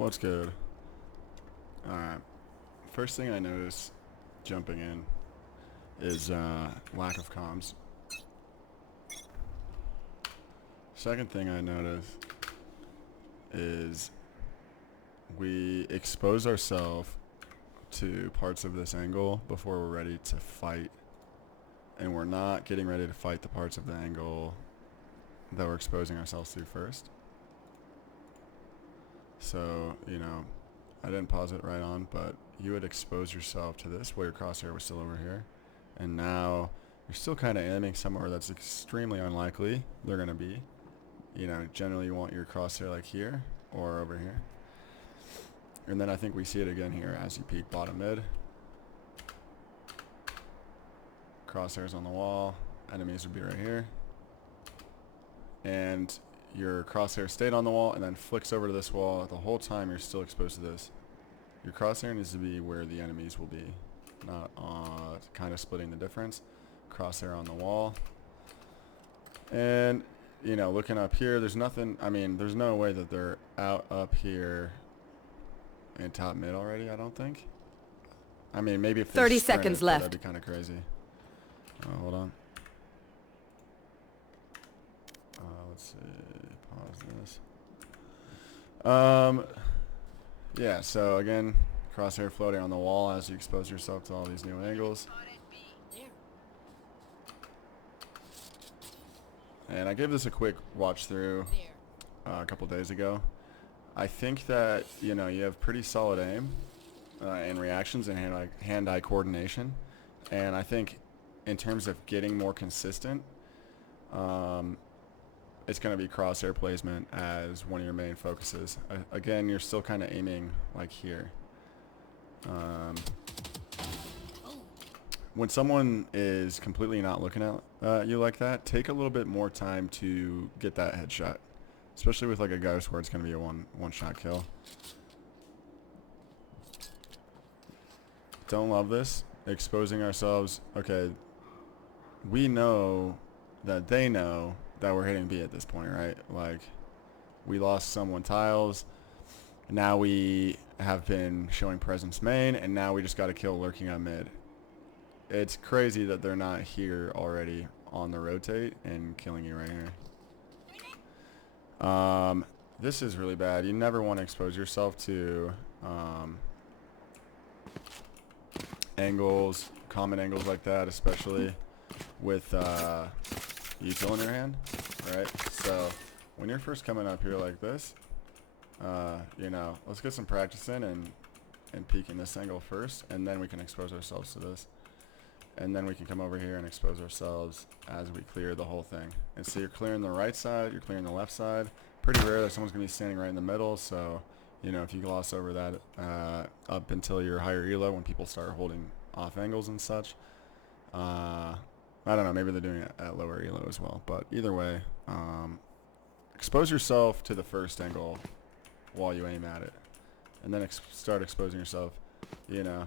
What's good? Alright. First thing I notice jumping in is lack of comms. Second thing I notice is we expose ourselves to parts of this angle before we're ready to fight. And we're not getting ready to fight the parts of the angle that we're exposing ourselves to first. So, you know, I didn't pause it right on, but you would expose yourself to this while your crosshair was still over here. And now you're still kind of aiming somewhere that's extremely unlikely they're going to be. You know, generally you want your crosshair like here or over here. And then I think we see it again here as you peek bottom mid. Crosshairs on the wall. Enemies would be right here. And your crosshair stayed on the wall and then flicks over to this wall. The whole time you're still exposed to this. Your crosshair needs to be where the enemies will be, not kind of splitting the difference. Crosshair on the wall. And, you know, looking up here, there's nothing, I mean, there's no way that they're out up here in top mid already, I don't think. I mean, maybe if they 30 sprint, seconds left. that'd be kind of crazy. Hold on. Let's see. Pause this. Yeah, so again, crosshair floating on the wall as you expose yourself to all these new angles. And I gave this a quick watch through a couple days ago. I think that, you know, you have pretty solid aim and reactions and hand-eye coordination. And I think in terms of getting more consistent, it's going to be crosshair placement as one of your main focuses. Again, you're still kind of aiming like here. When someone is completely not looking at you like that, take a little bit more time to get that headshot. Especially with like a ghost where it's going to be a one-shot kill. Don't love this. Exposing ourselves. Okay, we know that they know that we're hitting B at this point, right? Like, we lost someone tiles. Now we have been showing presence main, and now we just got to kill lurking on mid. It's crazy that they're not here already on the rotate and killing you right here. This is really bad. You never want to expose yourself to angles, common angles like that, especially with util in your hand, right? So when you're first coming up here like this, you know, let's get some practice in and peeking this angle first, and then we can expose ourselves to this. And then we can come over here and expose ourselves as we clear the whole thing. And so you're clearing the right side, you're clearing the left side. Pretty rare that someone's going to be standing right in the middle, so, you know, if you gloss over that up until your higher elo when people start holding off angles and such, I don't know, maybe they're doing it at lower elo as well. But either way, expose yourself to the first angle while you aim at it. And then start exposing yourself, you know.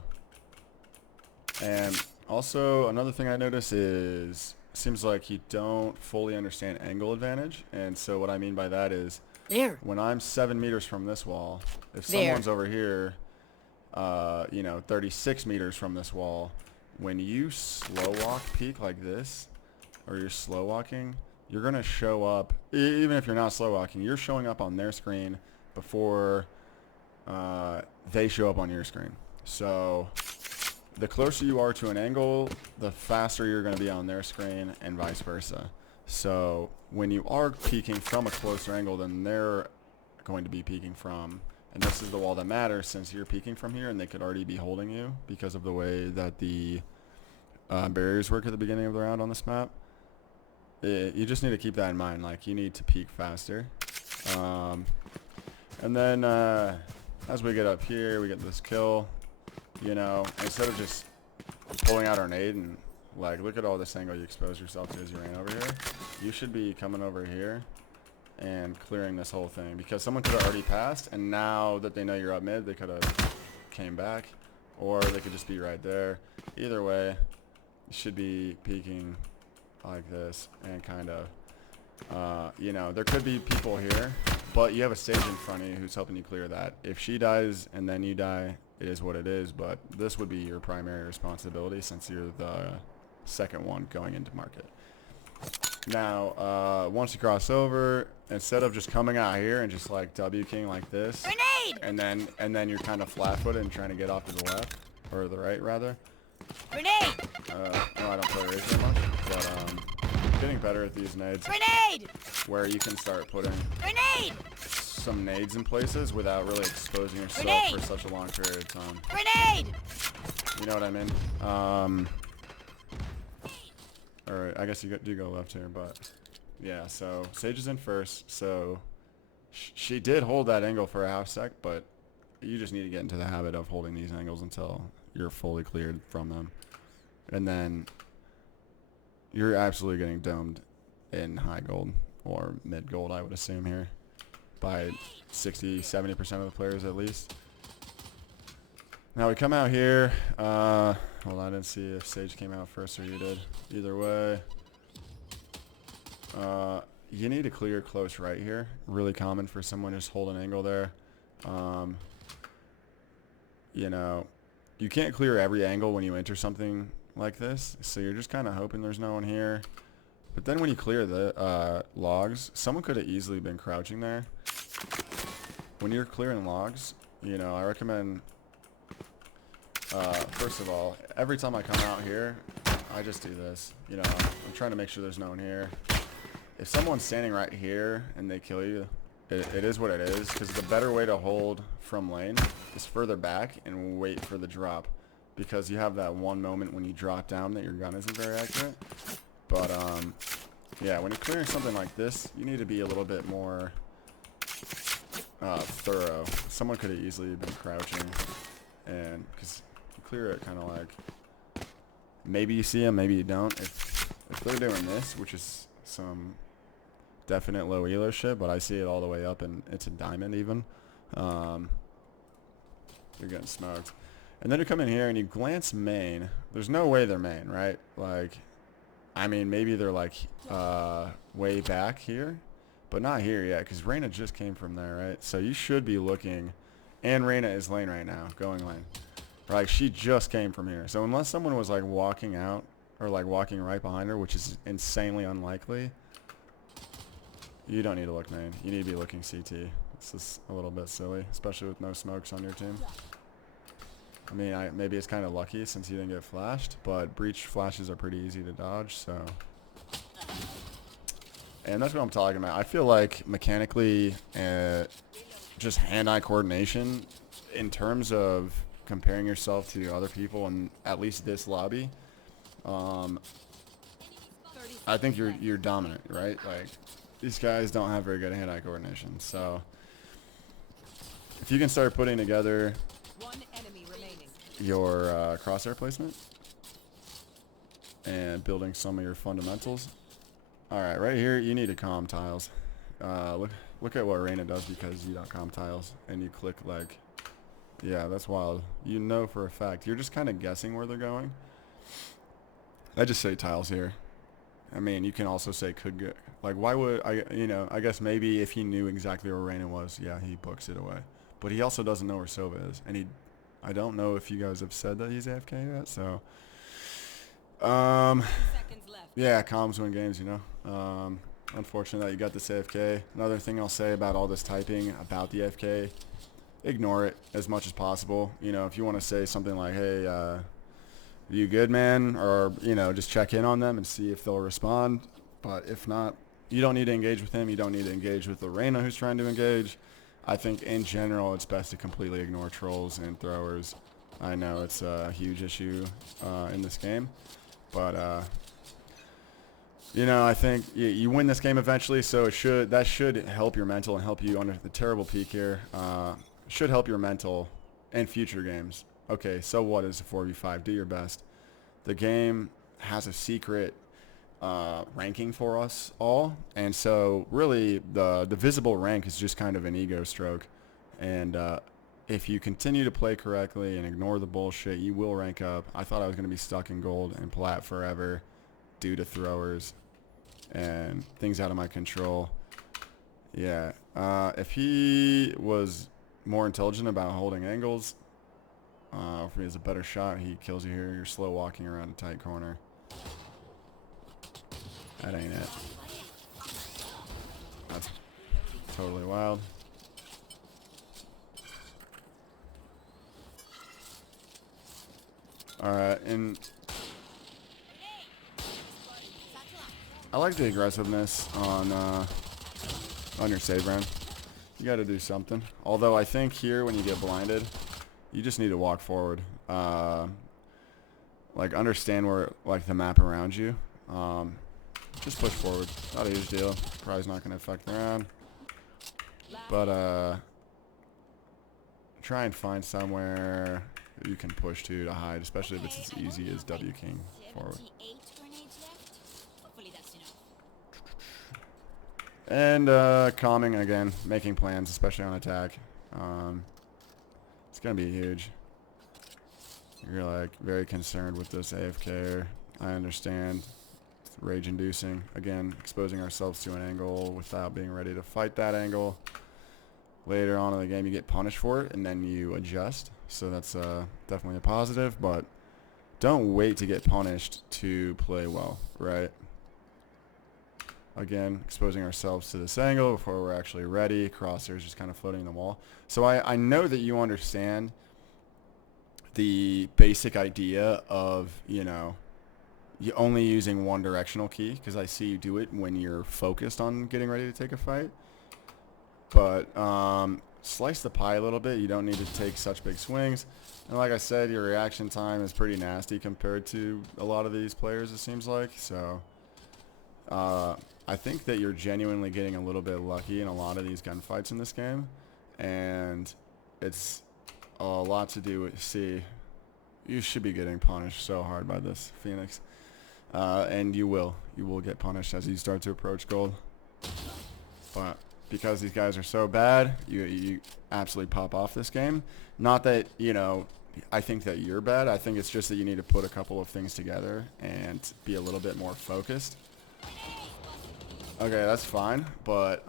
And also, another thing I notice is, seems like you don't fully understand angle advantage. And so what I mean by that is, when I'm 7 meters from this wall, if someone's over here, you know, 36 meters from this wall, when you slow walk peek like this, or you're slow walking, you're going to show up, even if you're not slow walking, you're showing up on their screen before they show up on your screen. So the closer you are to an angle, the faster you're going to be on their screen, and vice versa. So when you are peeking from a closer angle than they're going to be peeking from, and this is the wall that matters since you're peeking from here and they could already be holding you because of the way that the barriers work at the beginning of the round on this map, you just need to keep that in mind. Like, you need to peek faster. And then as we get up here, we get this kill. You know, instead of just pulling out our nade and, like, look at all this angle you exposed yourself to as you ran over here. You should be coming over here and clearing this whole thing. Because someone could have already passed, and now that they know you're up mid, they could have came back. Or they could just be right there. Either way, you should be peeking like this and kind of, you know, there could be people here But you have a Sage in front of you who's helping you clear that. If she dies and then you die, it is what it is, but this would be your primary responsibility since you're the second one going into market. Now, once you cross over, instead of just coming out here and just like W king like this, Grenade! and then you're kind of flat-footed and trying to get off to the left, or the right rather. Grenade! No, I don't play Rage that much, but getting better at these nades. Grenade! Where you can start putting Grenade! some nades in places without really exposing yourself Grenade! for such a long period of time. Grenade! You know what I mean? Alright, I guess you do go left here, but yeah, so Sage is in first, so she did hold that angle for a half sec, but you just need to get into the habit of holding these angles until you're fully cleared from them. And then you're absolutely getting domed in high gold, or mid gold, I would assume here, by 60-70% of the players at least. Now we come out here, hold on, I didn't see if Sage came out first or you did. Either way, you need to clear close right here. Really common for someone just hold an angle there. You know, you can't clear every angle when you enter something like this, so you're just kind of hoping there's no one here. But then when you clear the logs, someone could have easily been crouching there. When you're clearing logs, you know, I recommend, first of all, every time I come out here, I just do this. You know, I'm trying to make sure there's no one here. If someone's standing right here and they kill you, it is what it is, because the better way to hold from lane is further back and wait for the drop, because you have that one moment when you drop down that your gun isn't very accurate. But yeah, when you're clearing something like this, you need to be a little bit more thorough. Someone could have easily been crouching, and because you clear it kind of like, maybe you see them, maybe you don't. If they're doing this, which is some definite low elo shit, but I see it all the way up and it's a diamond even, you're getting smoked. And then you come in here and you glance main. There's no way they're main, right? Like, I mean, maybe they're like way back here, but not here yet, because Reyna just came from there, right? So you should be looking, and Reyna is lane right now, going lane. Right, she just came from here. So unless someone was like walking out or like walking right behind her, which is insanely unlikely, you don't need to look main. You need to be looking CT. This is a little bit silly, especially with no smokes on your team. I mean, maybe it's kind of lucky since you didn't get flashed, but breach flashes are pretty easy to dodge, so. And that's what I'm talking about. I feel like mechanically, just hand-eye coordination in terms of comparing yourself to other people in at least this lobby, I think you're dominant, right? Like, these guys don't have very good hand-eye coordination, so if you can start putting together your crosshair placement and building some of your fundamentals. All right, right here you need to calm tiles. Look at what Reyna does because you don't calm tiles and you click like, yeah, that's wild. You know for a fact. You're just kind of guessing where they're going. I just say tiles here. I mean, you can also say could go. Like, why would I? You know, I guess maybe if he knew exactly where Reyna was, yeah, he books it away. But he also doesn't know where Sova is, and I don't know if you guys have said that he's AFK yet. So, yeah, comms win games, you know. Unfortunate that you got this AFK. Another thing I'll say about all this typing about the AFK, ignore it as much as possible. You know, if you want to say something like, hey, are you good, man? Or, you know, just check in on them and see if they'll respond. But if not, you don't need to engage with him. You don't need to engage with the Reyna who's trying to engage. I think in general it's best to completely ignore trolls and throwers. I know it's a huge issue in this game. But, you know, I think you win this game eventually, so that should help your mental and help you under the terrible peak here. Should help your mental in future games. Okay, so what is a 4v5? Do your best. The game has a secret ranking for us all, and so really the visible rank is just kind of an ego stroke. And if you continue to play correctly and ignore the bullshit, you will rank up. I thought I was going to be stuck in gold and plat forever due to throwers and things out of my control. Yeah, If he was more intelligent about holding angles, if he has a better shot, he kills you here. You're slow walking around a tight corner. That ain't it. That's totally wild. Alright, and I like the aggressiveness on your save round. You got to do something. Although I think here when you get blinded, you just need to walk forward. Like understand where like the map around you. Just push forward. Not a huge deal. Probably not going to affect the round. But try and find somewhere you can push to hide, especially if it's as easy as W King forward. And calming again, making plans, especially on attack. It's gonna be huge. You're like very concerned with this AFK. I understand. It's rage-inducing. Again, exposing ourselves to an angle without being ready to fight that angle. Later on in the game, you get punished for it, and then you adjust. So that's definitely a positive. But don't wait to get punished to play well, right? Again, exposing ourselves to this angle before we're actually ready. Crosshairs just kind of floating in the wall. So I know that you understand the basic idea of, you know, you only using one directional key, because I see you do it when you're focused on getting ready to take a fight. But slice the pie a little bit. You don't need to take such big swings. And like I said, your reaction time is pretty nasty compared to a lot of these players, it seems like. So I think that you're genuinely getting a little bit lucky in a lot of these gunfights in this game. And it's a lot to do with, see, you should be getting punished so hard by this Phoenix. And you will get punished as you start to approach gold. But because these guys are so bad, you absolutely pop off this game. Not that, you know, I think that you're bad. I think it's just that you need to put a couple of things together and be a little bit more focused. Okay, that's fine. But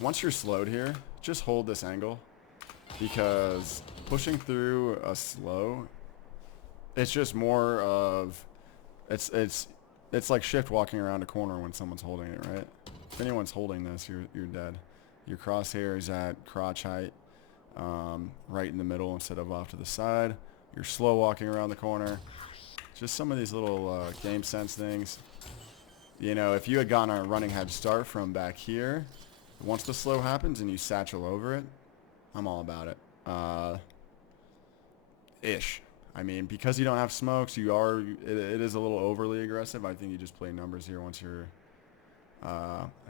once you're slowed here, just hold this angle. Because pushing through a slow, it's just more of, it's like shift walking around a corner when someone's holding it, right? If anyone's holding this, you're dead. Your crosshair is at crotch height, right in the middle instead of off to the side. You're slow walking around the corner. Just some of these little game sense things. You know, if you had gotten a running head start from back here, once the slow happens and you satchel over it, I'm all about it. Ish. I mean, because you don't have smokes, it is a little overly aggressive. I think you just play numbers here once you're,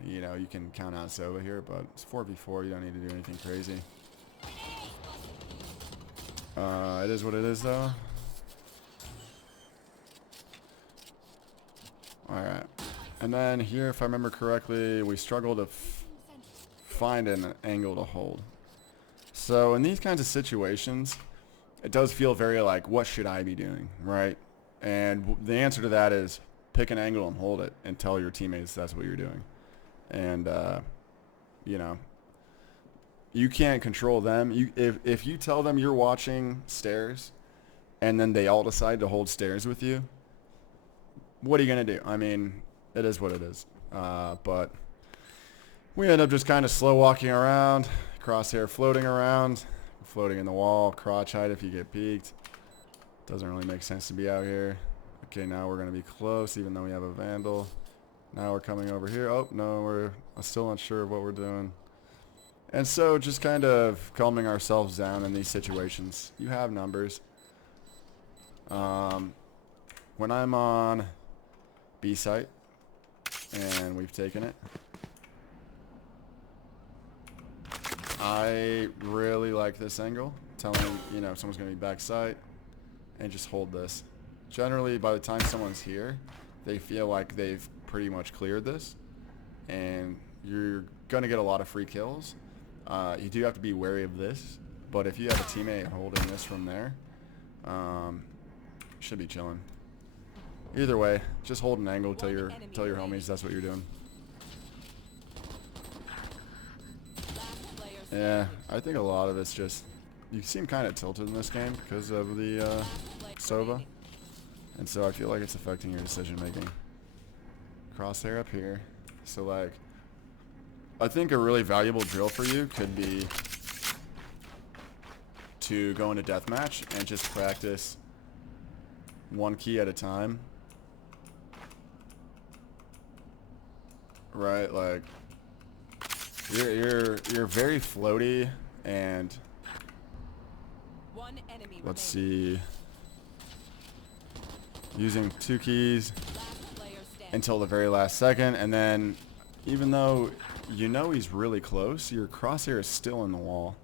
you know, you can count out Sova here, but it's 4v4. You don't need to do anything crazy. It is what it is, though. Alright. And then here, if I remember correctly, we struggle to find an angle to hold. So in these kinds of situations, it does feel very like, what should I be doing, right? And the answer to that is pick an angle and hold it and tell your teammates that's what you're doing. And, you know, you can't control them. If you tell them you're watching stairs and then they all decide to hold stairs with you, what are you going to do? I mean, it is what it is. But we end up just kind of slow walking around, crosshair floating around, floating in the wall, crotch height if you get peeked. Doesn't really make sense to be out here. Okay, now we're going to be close even though we have a Vandal. Now we're coming over here. Oh, no, we're still not sure of what we're doing. And so just kind of calming ourselves down in these situations. You have numbers. When I'm on B site and we've taken it, I really like this angle, telling, you know, if someone's going to be back site, and just hold this. Generally, by the time someone's here, they feel like they've pretty much cleared this, and you're going to get a lot of free kills. You do have to be wary of this, but if you have a teammate holding this from there, should be chilling. Either way, just hold an angle, tell your homies that's what you're doing. Yeah, I think a lot of it's just you seem kind of tilted in this game because of the Sova, and so I feel like it's affecting your decision making. Crosshair up here, so like I think a really valuable drill for you could be to go into deathmatch and just practice one key at a time. Right, like you're very floaty, and One enemy let's remaining. see, using 2 keys Last player standing. until the very last second, and then even though you know he's really close, your crosshair is still in the wall.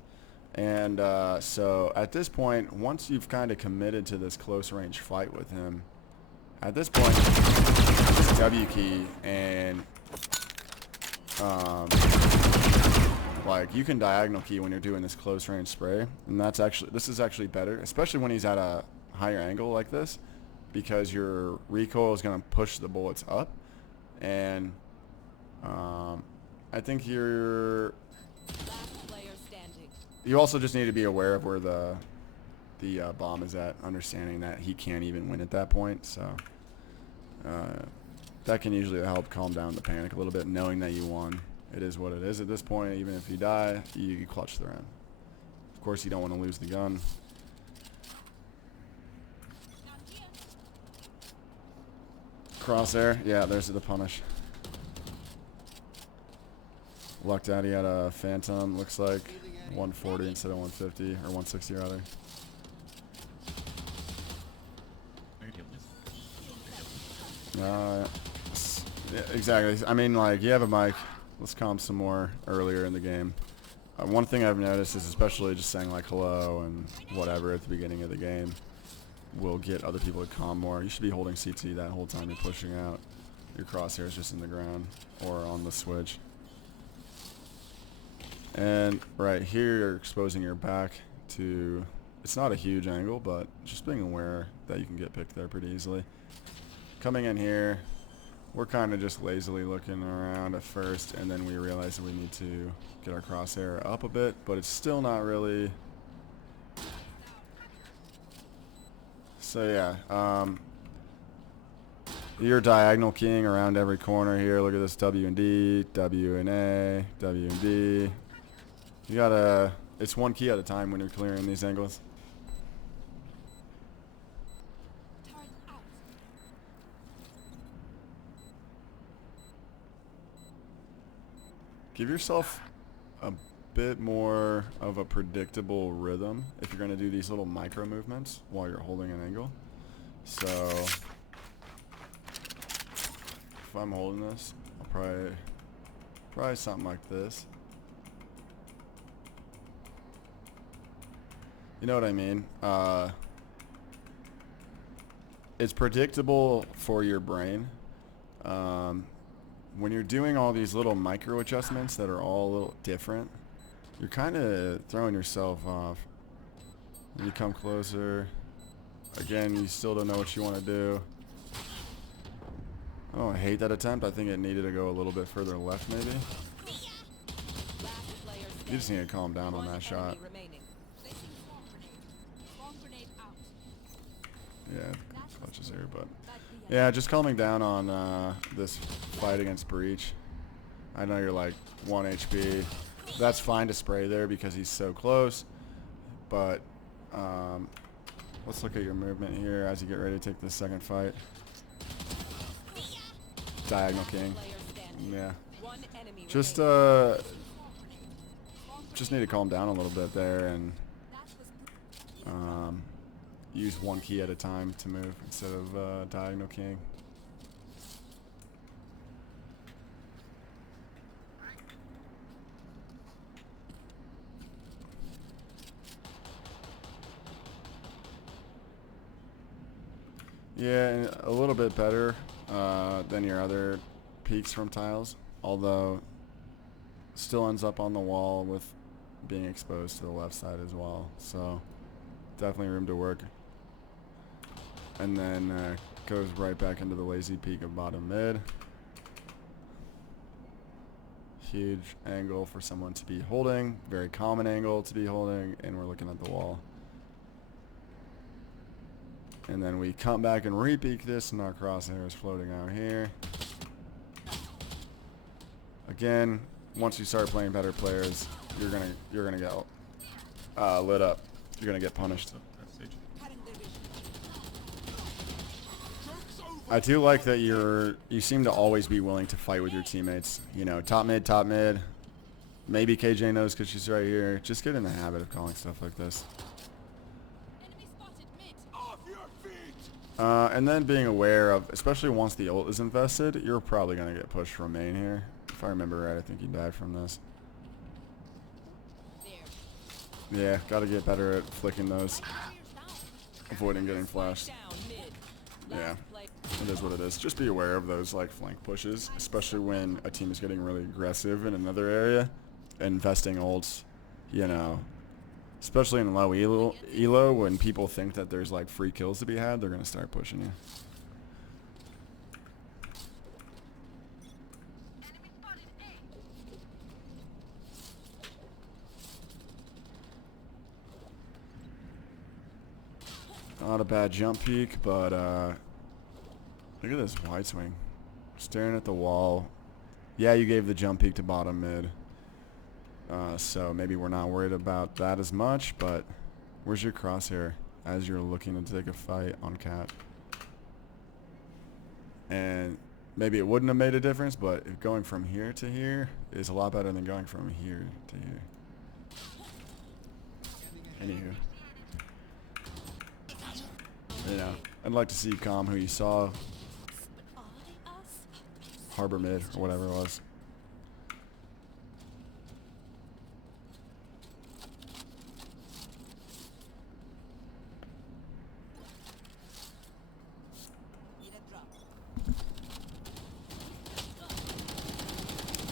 And so at this point, once you've kind of committed to this close range fight with him, at this point, just W key and like you can diagonal key when you're doing this close range spray, and this is actually better, especially when he's at a higher angle like this, because your recoil is going to push the bullets up, and I think you also just need to be aware of where the bomb is at, understanding that he can't even win at that point, so that can usually help calm down the panic a little bit, knowing that you won. It is what it is at this point. Even if you die, you clutch the round. Of course, you don't want to lose the gun. Crosshair, yeah, there's the punish. Lucked out he had a Phantom, looks like 140 instead of 150, or 160 rather. Yeah, exactly. I mean, like, you have a mic. Let's calm some more earlier in the game. One thing I've noticed is especially just saying, like, hello and whatever at the beginning of the game will get other people to calm more. You should be holding CT that whole time you're pushing out. Your crosshair is just in the ground or on the switch. And right here, you're exposing your back to... It's not a huge angle, but just being aware that you can get picked there pretty easily. Coming in here, we're kind of just lazily looking around at first, and then we realize that we need to get our crosshair up a bit, but it's still not really... So yeah, you're diagonal keying around every corner here. Look at this, W and D, W and A, W and D. You gotta, it's one key at a time when you're clearing these angles. Give yourself a bit more of a predictable rhythm if you're going to do these little micro movements while you're holding an angle. So if I'm holding this, I'll probably something like this. You know what I mean? It's predictable for your brain. When you're doing all these little micro adjustments that are all a little different, you're kind of throwing yourself off. When you come closer, again, you still don't know what you want to do. I don't hate that attempt. I think it needed to go a little bit further left, maybe. You just need to calm down on that shot. Yeah, clutches here, but yeah, just calming down on this fight against Breach. I know you're like 1 HP. That's fine to spray there because he's so close, but let's look at your movement here as you get ready to take the second fight. Diagonal King. Yeah. Just need to calm down a little bit there and use one key at a time to move instead of diagonal king. Yeah, and a little bit better than your other peaks from tiles, although still ends up on the wall with being exposed to the left side as well. So definitely room to work. And then goes right back into the lazy peak of bottom mid. Huge angle for someone to be holding. Very common angle to be holding. And we're looking at the wall. And then we come back and repeat this, and our crosshair is floating out here. Again, once you start playing better players, you're gonna get lit up. You're gonna get punished. I do like that you seem to always be willing to fight with your teammates. You know, top mid. Maybe KJ knows because she's right here. Just get in the habit of calling stuff like this. And then being aware of, especially once the ult is invested, you're probably going to get pushed from main here. If I remember right, I think he died from this. Yeah, got to get better at flicking those. Avoiding getting flashed. Yeah, it is what it is. Just be aware of those like flank pushes, especially when a team is getting really aggressive in another area. Investing ults, you know, especially in low elo, when people think that there's like free kills to be had, they're going to start pushing you. Not a bad jump peek, but look at this wide swing. Staring at the wall. Yeah, you gave the jump peek to bottom mid. So maybe we're not worried about that as much, but where's your crosshair as you're looking to take a fight on cat? And maybe it wouldn't have made a difference, but if going from here to here is a lot better than going from here to here. Anywho. You know, I'd like to see Calm, who you saw Harbor mid or whatever it was.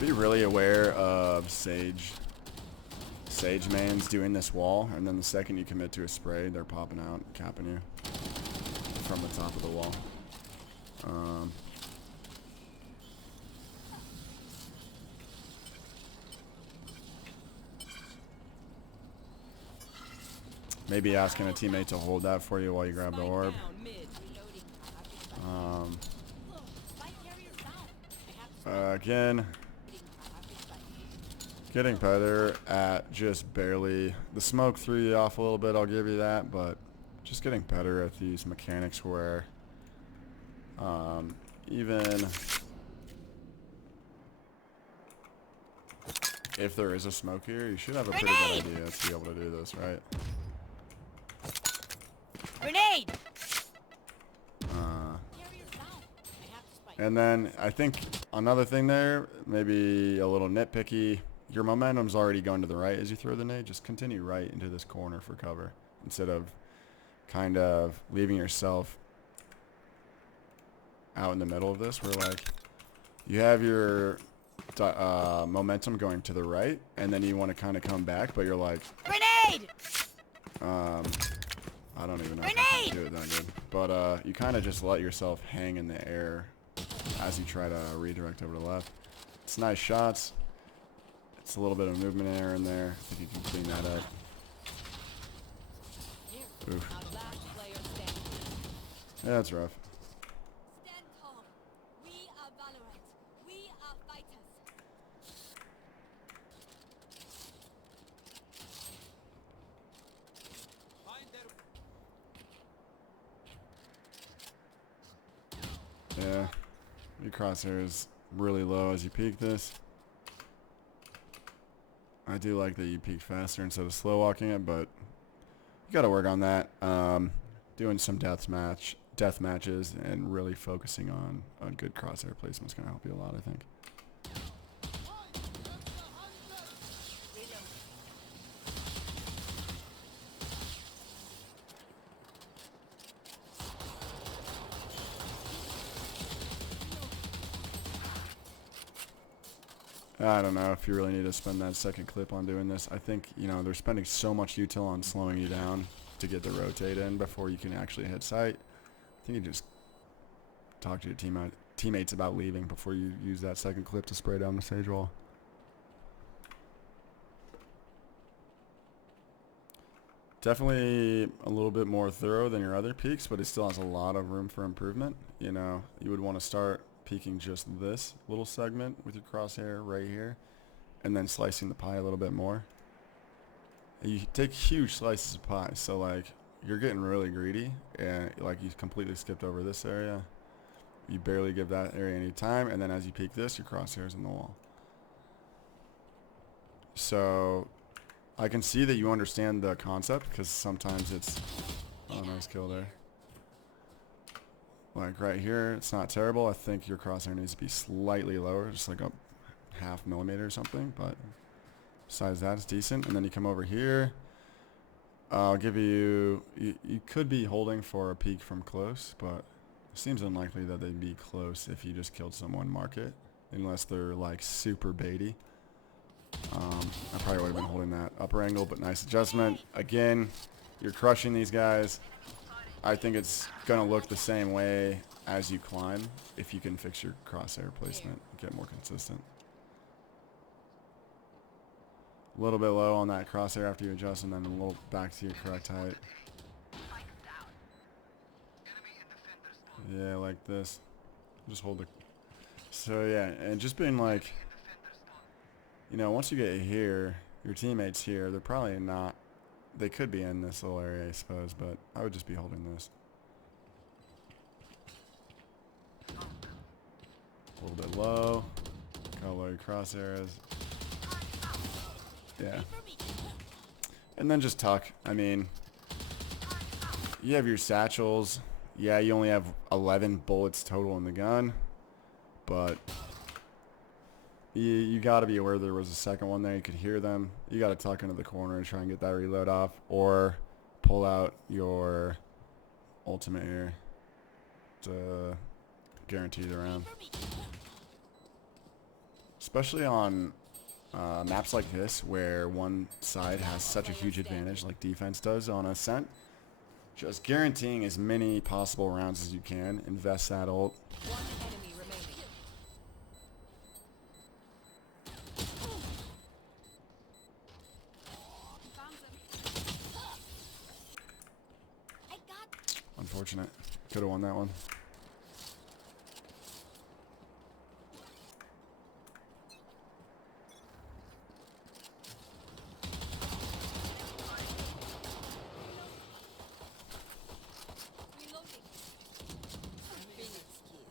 Be really aware of Sage mains doing this wall, and then the second you commit to a spray, they're popping out, capping you from the top of the wall. Maybe asking a teammate to hold that for you while you grab the orb. Again, getting better at just barely. The smoke threw you off a little bit, I'll give you that, but just getting better at these mechanics where even if there is a smoke here, you should have a pretty good idea to be able to do this, right? Grenade! And then I think another thing there, maybe a little nitpicky, your momentum's already going to the right as you throw the nade. Just continue right into this corner for cover instead of kind of leaving yourself out in the middle of this where like you have your momentum going to the right and then you want to kind of come back, but you're like, Grenade! I don't even know if I can do it that good. But you kind of just let yourself hang in the air as you try to redirect over to the left. It's nice shots. It's a little bit of movement error in there. I think you can clean that up. Oof. Yeah, that's rough. Stand tall. We are Valorant. We are fighters. Yeah. Your crosshair is really low as you peek this. I do like that you peek faster instead of slow walking it, but you got to work on that. Doing some death matches and really focusing on good crosshair placement is going to help you a lot, I think. I don't know if you really need to spend that second clip on doing this. I think, you know, they're spending so much util on slowing you down to get the rotate in before you can actually hit sight. I think you just talk to your teammates about leaving before you use that second clip to spray down the sage wall. Definitely a little bit more thorough than your other peaks, but it still has a lot of room for improvement. You know, you would want to start peeking just this little segment with your crosshair right here, and then slicing the pie a little bit more. You take huge slices of pie, so like you're getting really greedy, and like you completely skipped over this area. You barely give that area any time, and then as you peek this, your crosshair's in the wall. So I can see that you understand the concept, because sometimes it's... Oh, nice kill there. Like right here, it's not terrible. I think your crosshair needs to be slightly lower, just like a ½ millimeter or something, but besides that, it's decent. And then you come over here. I'll give you... You could be holding for a peek from close, but it seems unlikely that they'd be close if you just killed someone, mark it. Unless they're like super baity. I probably would have been holding that upper angle, but nice adjustment. Again, you're crushing these guys. I think it's going to look the same way as you climb if you can fix your crosshair placement and get more consistent. A little bit low on that crosshair after you adjust, and then a little back to your correct height. Yeah, like this. Just hold the... So yeah, and just being like... You know, once you get here, your teammates here, they're probably not... They could be in this little area, I suppose, but I would just be holding this. A little bit low. How low your crosshair is. Yeah. And then just tuck. I mean, you have your satchels. Yeah, you only have 11 bullets total in the gun, but you got to be aware there was a second one there. You could hear them. You got to tuck into the corner and try and get that reload off, or pull out your ultimate here to guarantee the round. Especially on maps like this, where one side has such a huge advantage like defense does on ascent. Just guaranteeing as many possible rounds as you can. Invest that ult. One enemy remaining. I got Unfortunate. Could have won that one. reloading. Phoenix killed.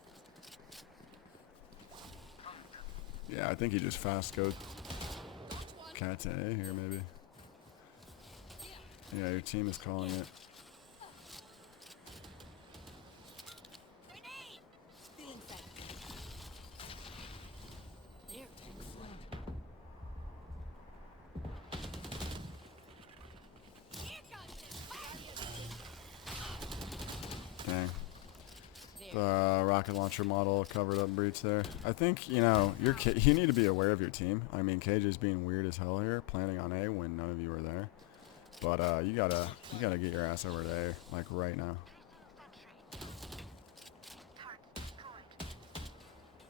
Yeah, I think he just fast go Got one. cat to A here maybe. Yeah, your team is calling it. Grenade. Still inside. There. Here comes it. Dang. The rocket launcher model covered up breach there. I think, you know, you need to be aware of your team. I mean, KJ is being weird as hell here, planning on A when none of you were there. But you gotta get your ass over there, like right now.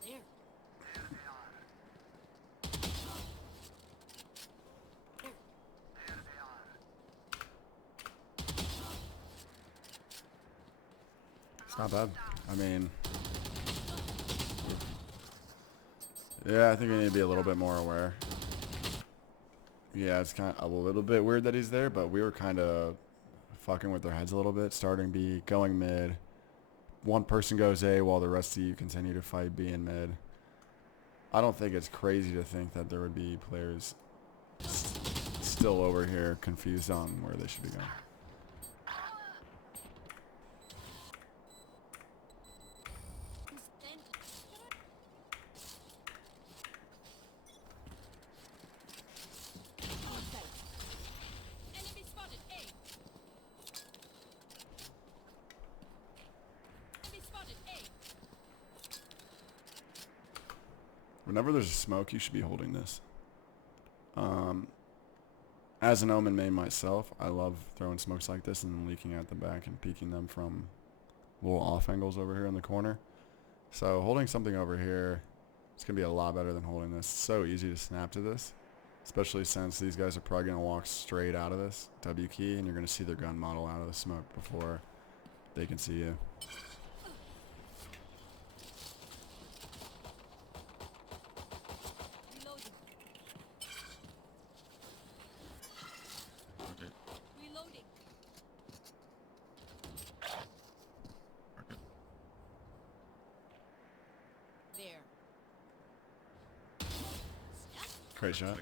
There. It's not bad. I mean, yeah, I think we need to be a little bit more aware. Yeah, it's kind of a little bit weird that he's there, but we were kind of fucking with their heads a little bit, starting B, going mid. One person goes A while the rest of you continue to fight B and mid. I don't think it's crazy to think that there would be players still over here confused on where they should be going. Stand. Enemy spotted. A. Enemy spotted. A. Whenever there's a smoke, you should be holding this. As an Omen main myself, I love throwing smokes like this and then leaking out the back and peeking them from little off angles over here in the corner. So holding something over here, it's going to be a lot better than holding this. It's so easy to snap to this. Especially since these guys are probably going to walk straight out of this W key, and you're going to see their gun model out of the smoke before they can see you. Reloading. Okay. Reloading. There. Great shot.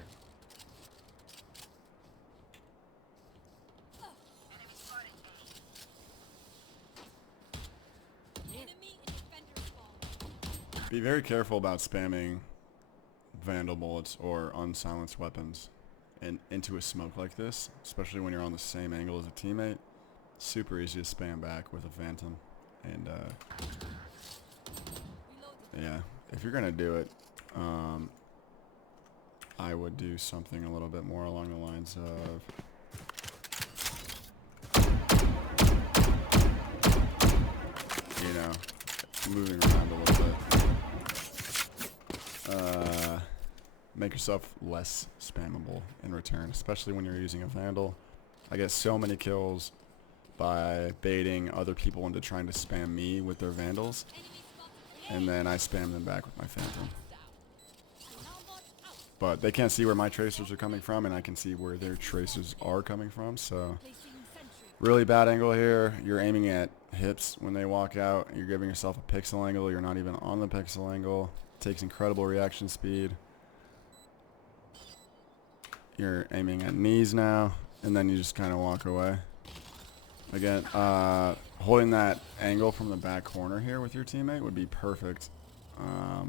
Enemy and defender spawn. Be very careful about spamming vandal bullets or unsilenced weapons into a smoke like this, especially when you're on the same angle as a teammate. Super easy to spam back with a phantom. And Reloading. yeah, if you're gonna do it, I would do something a little bit more along the lines of moving around a little bit. Make yourself less spammable in return, especially when you're using a vandal. I get so many kills by baiting other people into trying to spam me with their vandals, and then I spam them back with my phantom. But they can't see where my tracers are coming from, and I can see where their tracers are coming from, so really bad angle here. You're aiming at hips when they walk out. You're giving yourself a pixel angle. You're not even on the pixel angle. Takes incredible reaction speed. You're aiming at knees now, and then you just kind of walk away. Again, holding that angle from the back corner here with your teammate would be perfect. I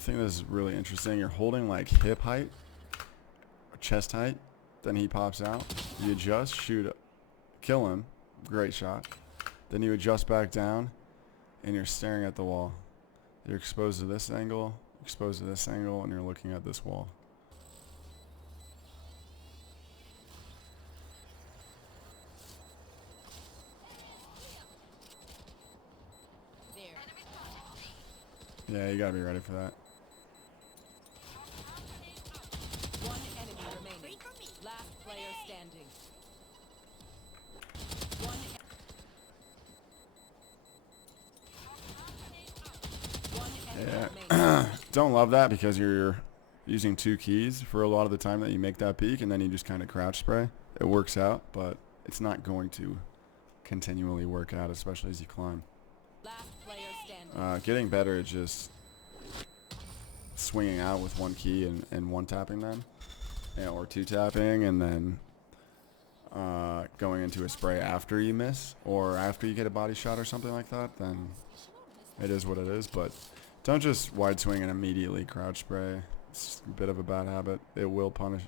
think this is really interesting. You're holding like hip height, or chest height, then he pops out. You adjust, shoot, kill him, great shot. Then you adjust back down, and you're staring at the wall. You're exposed to this angle, exposed to this angle, and you're looking at this wall. There. Yeah, you gotta be ready for that. One enemy remaining. Last player standing. One enemy Yeah. remaining. Don't love that because you're using two keys for a lot of the time that you make that peek, and then you just kind of crouch spray. It works out, but it's not going to continually work out, especially as you climb. Last player standing. Getting better at just swinging out with one key and one tapping them, or two tapping, and then going into a spray after you miss or after you get a body shot or something like that, then it is what it is. But don't just wide swing and immediately crouch spray. It's a bit of a bad habit. It will punish.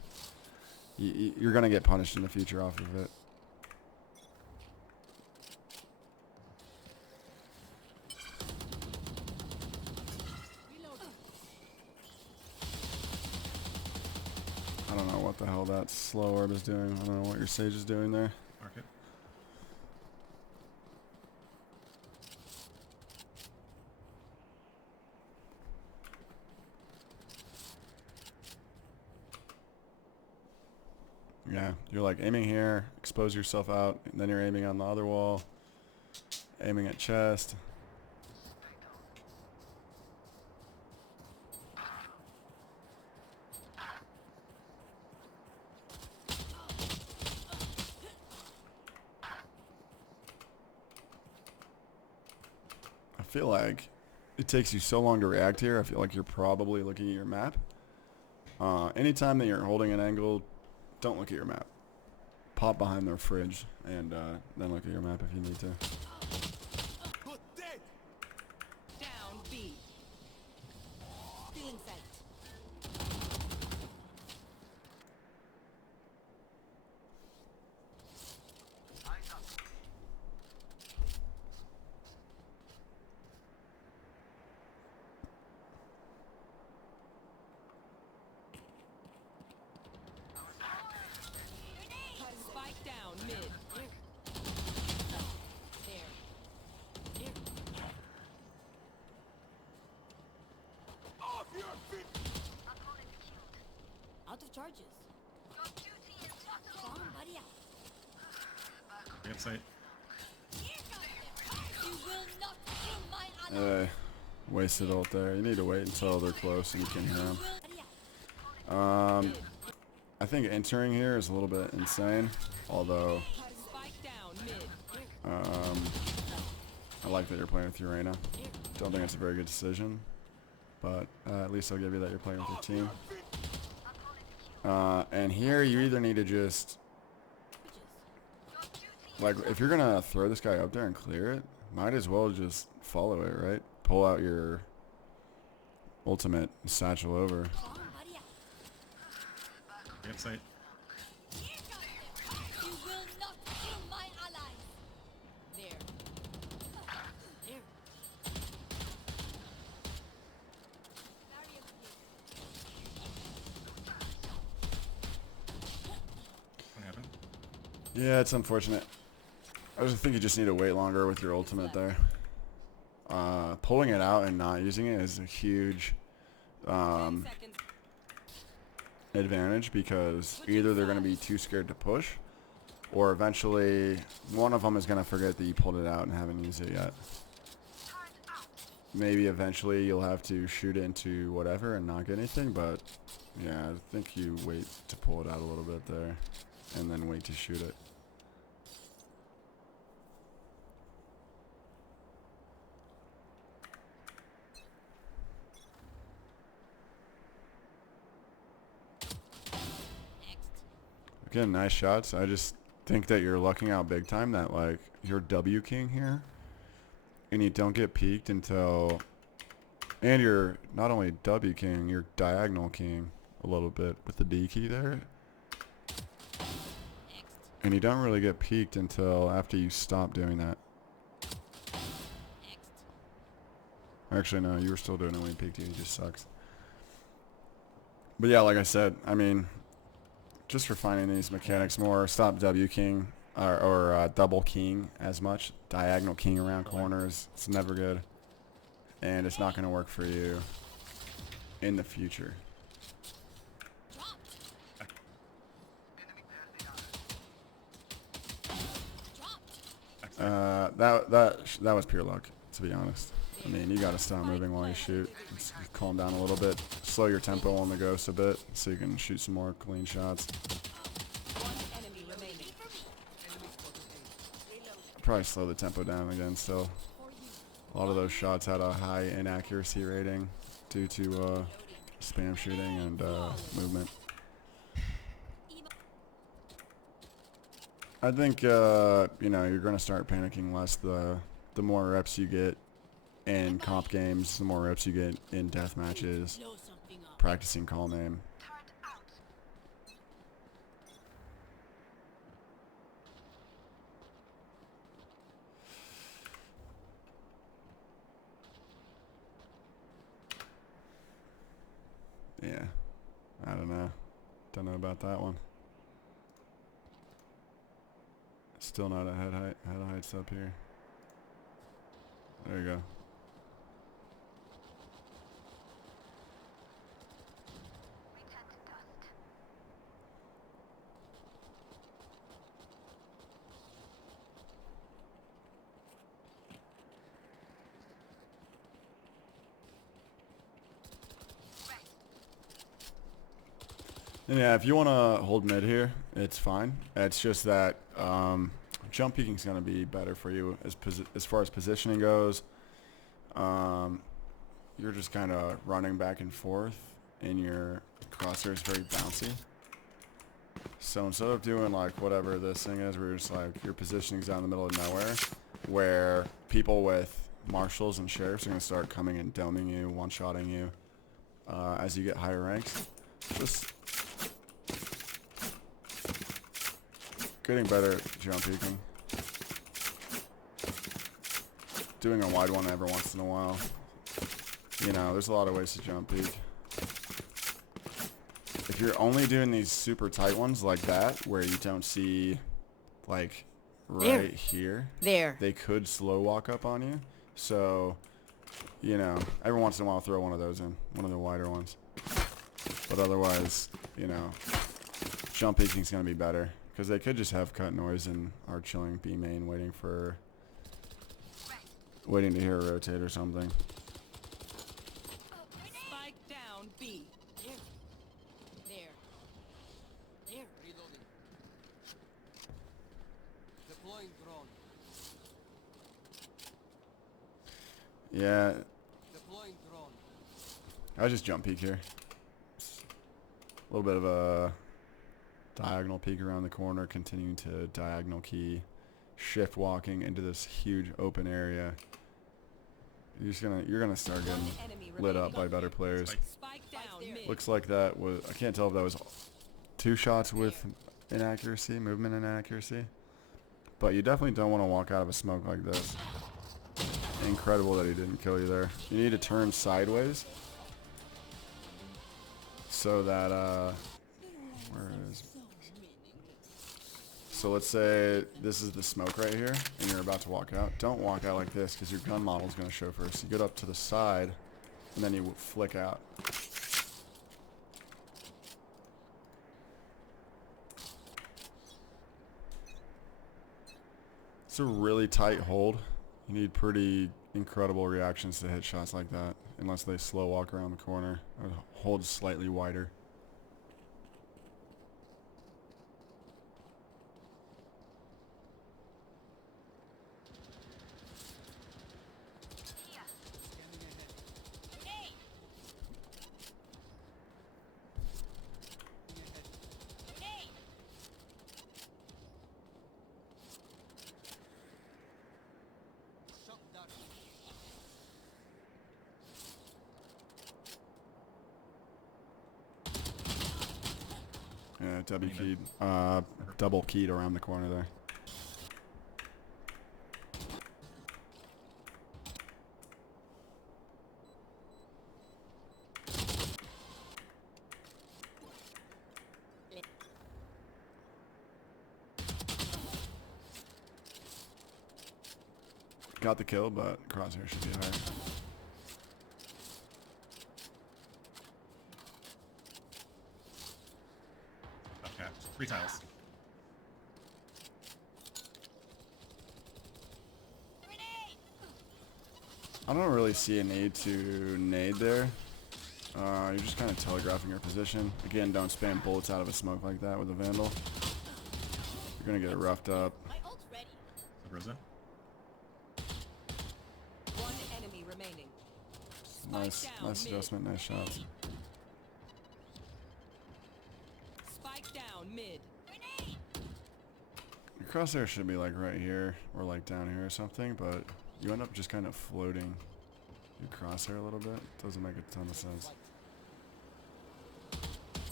You're going to get punished in the future off of it. I don't know what the hell that slow orb is doing. I don't know what your sage is doing there. Okay. Yeah, you're like aiming here, expose yourself out, and then you're aiming on the other wall, aiming at chest. I feel like it takes you so long to react here. I feel like you're probably looking at your map. Anytime that you're holding an angle, don't look at your map. Pop behind their fridge and then look at your map if you need to. Down B. Feeling sight. Spike down mid. There. Charges. Bomb buddy out. We have sight. You will not kill my ally. Wasted ult there. You need to wait until they're close and you can hear them. Buddy out. I think entering here is a little bit insane, although Spike down mid. I like that you're playing with Urena. Don't think it's a very good decision, but at least I'll give you that you're playing with your team. And here you either need to just, like, if you're gonna throw this guy up there and clear it, might as well just follow it, right? Pull out your ultimate, satchel over. Bomb buddy out. We have sight. You will not kill my ally. There. There. Barrier What happened? Yeah, it's unfortunate. I just think you just need to wait longer with your ultimate there. Pulling it out and not using it is a huge 10 seconds. advantage, because either they're going to be too scared to push, or eventually one of them is going to forget that you pulled it out and haven't used it yet. Maybe eventually you'll have to shoot it into whatever and not get anything, but yeah, I think you wait to pull it out a little bit there and then wait to shoot it. Again, nice shots. I just think that you're lucking out big time that, like, you're W king here and you don't get peeked until, and you're not only W king, you're diagonal king a little bit with the D key there. And you don't really get peeked until after you stop doing that. Actually, no, you were still doing it when you peeked you. It just sucks. But yeah, like I said, I mean, just refining these mechanics more. Stop W king or double king as much. Diagonal king around corners. It's never good, and it's not going to work for you in the future. That was pure luck, to be honest. I mean, you got to stop moving while you shoot. Just calm down a little bit. Slow your tempo on the ghost a bit so you can shoot some more clean shots. One enemy remaining. Probably slow the tempo down again still. A lot of those shots had a high inaccuracy rating due to spam shooting and movement. I think you know, you're going to start panicking less the more reps you get in comp games, the more reps you get in death matches, practicing call name. Yeah, I don't know. Don't know about that one. Still not a head heights up here. There you go. And yeah, if you want to hold mid here, it's fine. It's just that jump peeking is going to be better for you as far as positioning goes. You're just kind of running back and forth, and your crosshair is very bouncy. So instead of doing like whatever this thing is, where you're just like your positioning's down in the middle of nowhere, where people with marshals and sheriffs are going to start coming and doming you, one-shotting you as you get higher ranks. Just getting better at jump peeking. Doing a wide one every once in a while. You know, there's a lot of ways to jump peek. If you're only doing these super tight ones like that, where you don't see, like, right here, they could slow walk up on you. So, you know, every once in a while throw one of those in, one of the wider ones. But otherwise, you know, jump peeking is going to be better. Because they could just have cut noise and are chilling B main waiting to hear a rotate or something. Spike down B. There. There. Reloading. Deploying drone. Yeah, Deploying drone. I just jump peek here. A little bit of a diagonal peek around the corner, continuing to diagonal key, shift walking into this huge open area. You're gonna start One getting enemy lit remaining. up by better players. Spike. Spike down mid. Looks like that was, I can't tell if that was 2 shots with inaccuracy, movement inaccuracy. But you definitely don't want to walk out of a smoke like this. Incredible that he didn't kill you there. You need to turn sideways so that, where is, so let's say this is the smoke right here and you're about to walk out. Don't walk out like this because your gun model is going to show first. You get up to the side and then you flick out. It's a really tight hold. You need pretty incredible reactions to hit shots like that, unless they slow walk around the corner. Hold slightly wider. Grenade. Grenade. Shot down. Yeah, W keyed, double keyed around the corner there. Got the kill, but crosshair should be higher. Okay. 3 tiles. Grenade. I don't really see a need to nade there. You're just kind of telegraphing your position. Again, don't spam bullets out of a smoke like that with a Vandal. You're going to get roughed up. My ult's ready. Rosa. One enemy remaining. Nice, down nice mid. adjustment, nice shots. Spike down mid. Grenade. Your crosshair should be like right here or like down here or something, but you end up just kind of floating your crosshair a little bit. Doesn't make a ton of sense.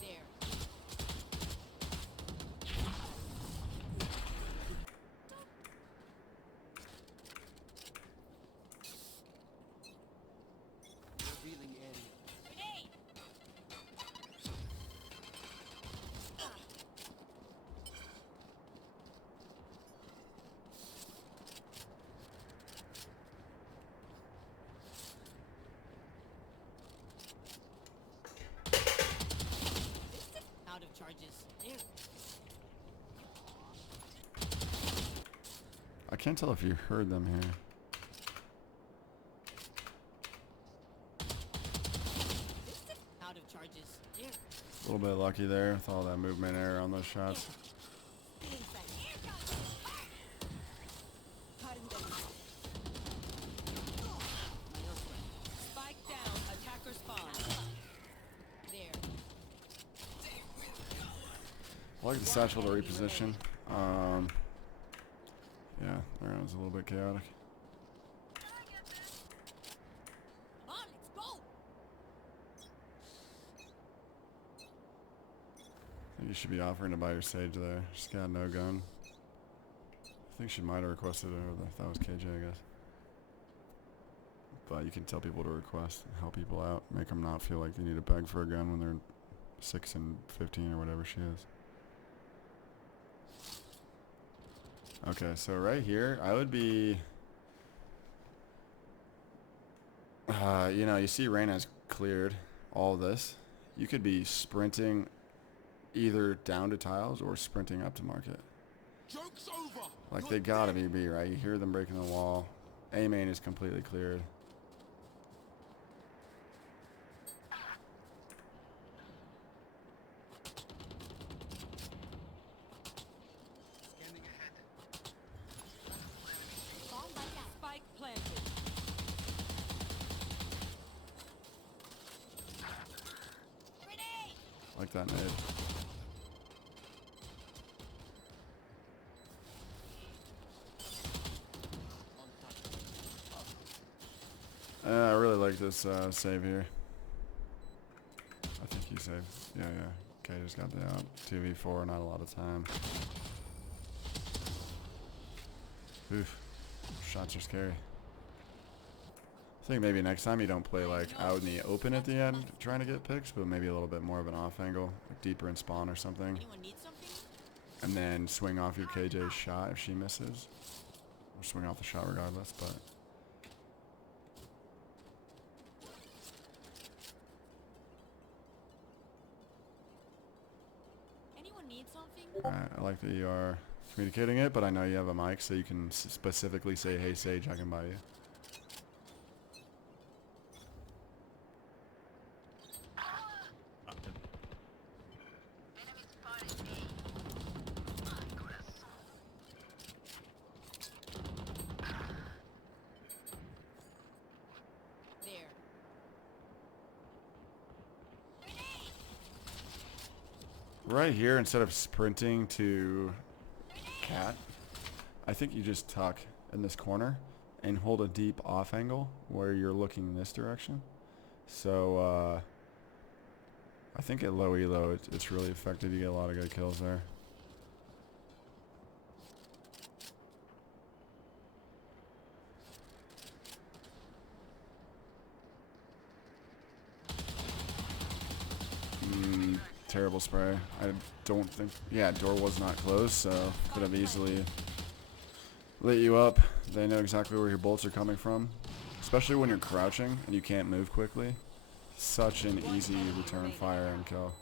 There. Revealing area. Grenade. Out of charges. There. I can't tell if you heard them here. Out of charges. There. A little bit lucky there with all that movement error on those shots. Spike down. Attacker spawn. There. I like the satchel to reposition. Yeah, that was a little bit chaotic. Come on, let's go. I think you should be offering to buy your Sage there. She's got no gun. I think she might have requested it, or if that was KJ, I guess. But you can tell people to request, help people out, make them not feel like they need to beg for a gun when they're 6 and 15 or whatever she is. Okay, so right here, I would be... you know, you see Reyna's cleared all this. you could be sprinting either down to tiles or sprinting up to market. Joke's over. Like, they gotta be B, right? You hear them breaking the wall. A main is completely cleared. Scanning ahead. Bomb buddy out. Spike planted. Grenade. Like that nade. On touch. I really like this save here. I think he saved. Yeah, yeah. Okay, just got the out. 2v4, not a lot of time. Oof. Shots are scary. I think maybe next time you don't play like out in the open at the end trying to get picks, but maybe a little bit more of an off angle, like deeper in spawn or something. Anyone need something? And then swing off your KJ's shot if she misses. Or swing off the shot regardless, but... Anyone need something? I like that you are communicating it, but I know you have a mic, so you can specifically say, "Hey Sage, I can buy you." Good. There. Right here, instead of sprinting to cat, I think you just tuck in this corner and hold a deep off angle where you're looking this direction. So I think at low elo it's really effective. You get a lot of good kills there. Terrible spray. I don't think... Yeah, door was not closed, so could have easily lit you up. They know exactly where your bolts are coming from. Especially when you're crouching and you can't move quickly. Such an easy return fire and kill.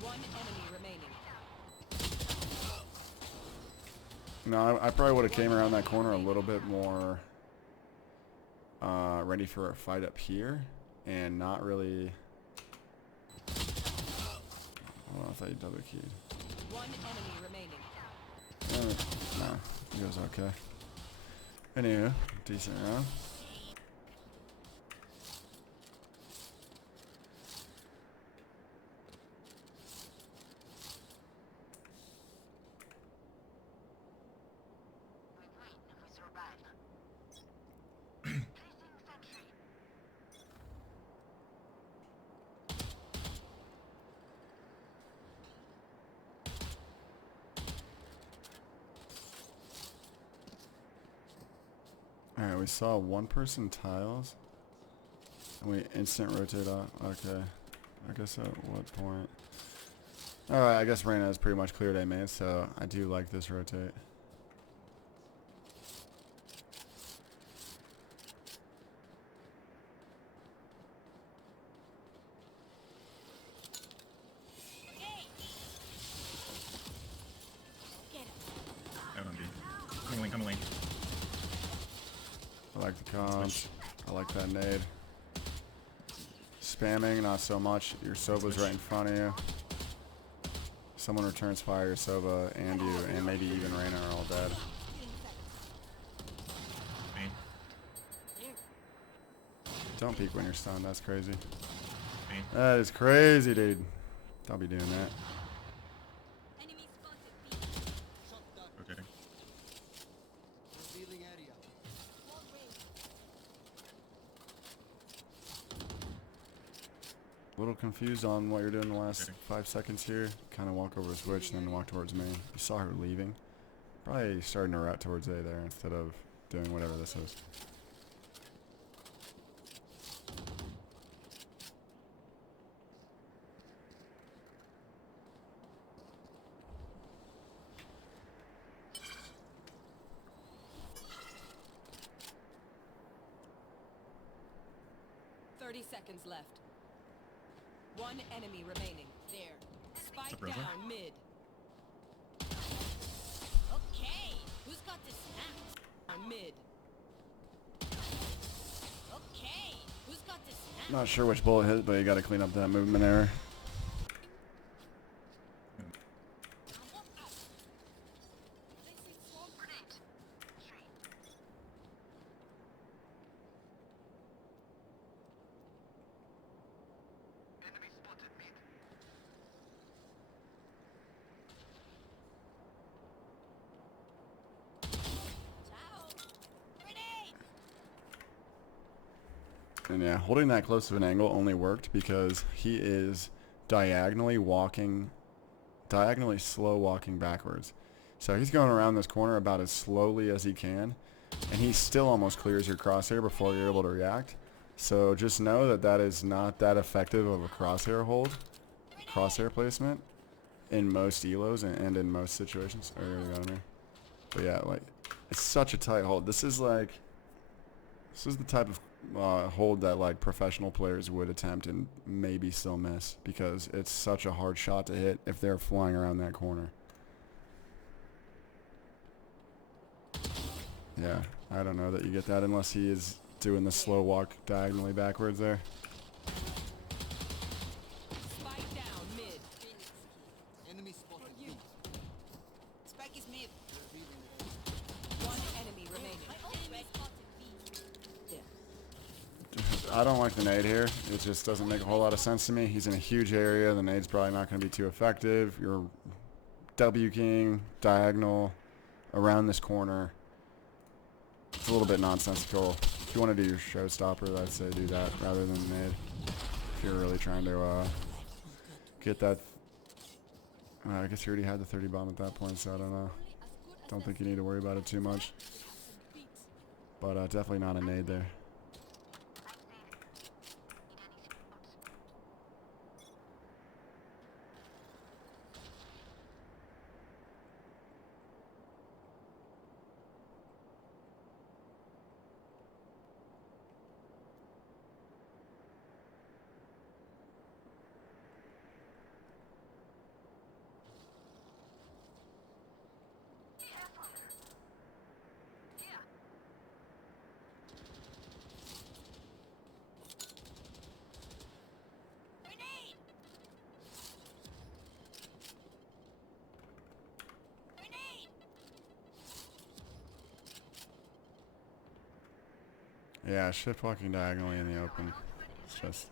One enemy remaining. No, I probably would have came around that corner a little bit more ready for a fight up here. And not really... Hold on, I thought you double keyed. One enemy remaining. Nah, he was okay. Anywho, decent round. Alright, we saw one person tiles. And we instant rotate off. Okay. I guess at what point? Alright, I guess Reyna has pretty much cleared A main, so I do like this rotate. Out on B. Coming lane, coming lane. I like the comms. I like that nade. Spamming, not so much. Your Soba's right in front of you. Someone returns fire, your Soba and you, and maybe even Reyna are all dead. Main. Don't peek when you're stunned, that's crazy. Main. That is crazy, dude. Don't be doing that. Enemy spotted. Shot down. Rotating. Revealing area. Wall raised. A little confused on what you're doing the last Okay. 5 seconds here. Kind of walk over switch and then walk towards main. You saw her leaving. Probably starting to route towards A there instead of doing whatever this is. 30 seconds left. One enemy remaining. There. Spike Up, Rosa. down mid. Okay, who's got the snap? On mid. Okay, who's got the snap? Not sure which bullet hit, but you got to clean up that movement error. And yeah, holding that close of an angle only worked because he is diagonally slow walking backwards. So he's going around this corner about as slowly as he can, and he still almost clears your crosshair before you're able to react. So just know that that is not that effective of a crosshair placement in most elos and in most situations. Oh, you already got him here. But yeah, like, it's such a tight hold. This is the type of hold that like professional players would attempt and maybe still miss because it's such a hard shot to hit if they're flying around that corner. Yeah, I don't know that you get that unless he is doing the slow walk diagonally backwards there. Spike down mid. Enemy spotted. You. Spike is mid. One enemy remaining. My enemy spotted B. Yeah. I don't like the nade here. It just doesn't make a whole lot of sense to me. He's in a huge area. The nade's probably not going to be too effective. You're W keying diagonal around this corner. It's a little bit nonsensical. If you want to do your showstopper, I'd say do that rather than nade. If you're really trying to get that. I guess you already had the 30 bomb at that point, so I don't know. Don't think you need to worry about it too much. But definitely not a nade there. Grenade! Grenade! Yeah, shift walking diagonally in the open. It's just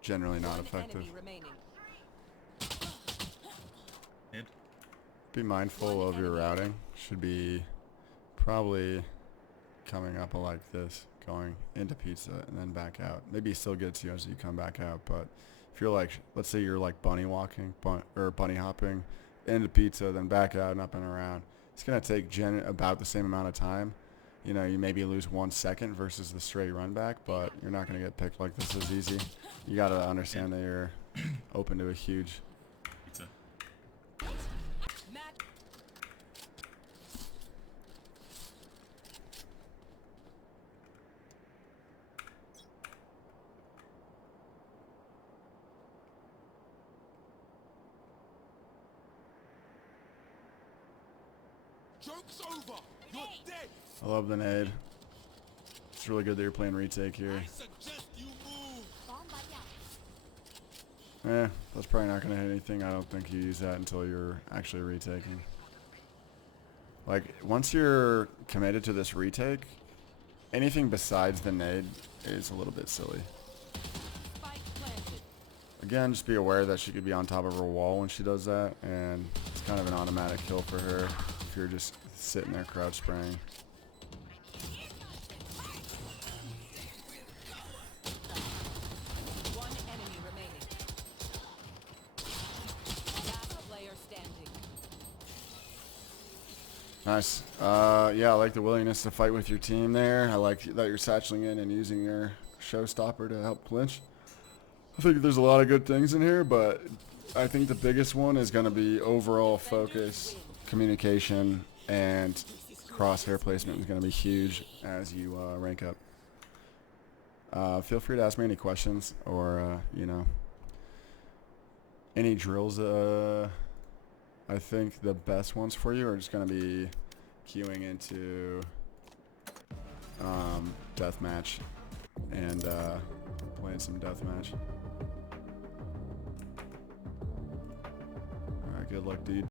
generally not One effective. enemy remaining. Mid. Be mindful of your routing. Should be probably coming up like this, going into pizza and then back out. Maybe it still gets you as you come back out, but if you're like, let's say you're like bunny hopping into pizza, then back out and up and around, it's gonna take about the same amount of time. You know, you maybe lose 1 second versus the straight run back, but you're not gonna get picked like this as easy. You gotta understand that you're open to a huge. Pizza. Matt. Joke's over. You're dead. I love the nade. It's really good that you're playing retake here. I suggest you move. Bomb buddy out. That's probably not going to hit anything. I don't think you use that until you're actually retaking. Like, once you're committed to this retake, anything besides the nade is a little bit silly. Spike planted. Again, just be aware that she could be on top of her wall when she does that, and it's kind of an automatic kill for her if you're just sitting there crouch spraying. One enemy remaining. Last player standing. Nice. Yeah, I like the willingness to fight with your team there. I like that you're satcheling in and using your showstopper to help clinch. I think there's a lot of good things in here, but I think the biggest one is going to be overall focus, communication, and crosshair placement is going to be huge as you rank up. Feel free to ask me any questions or, you know, any drills. I think the best ones for you are just going to be queuing into deathmatch and playing some deathmatch. Alright, good luck, dude.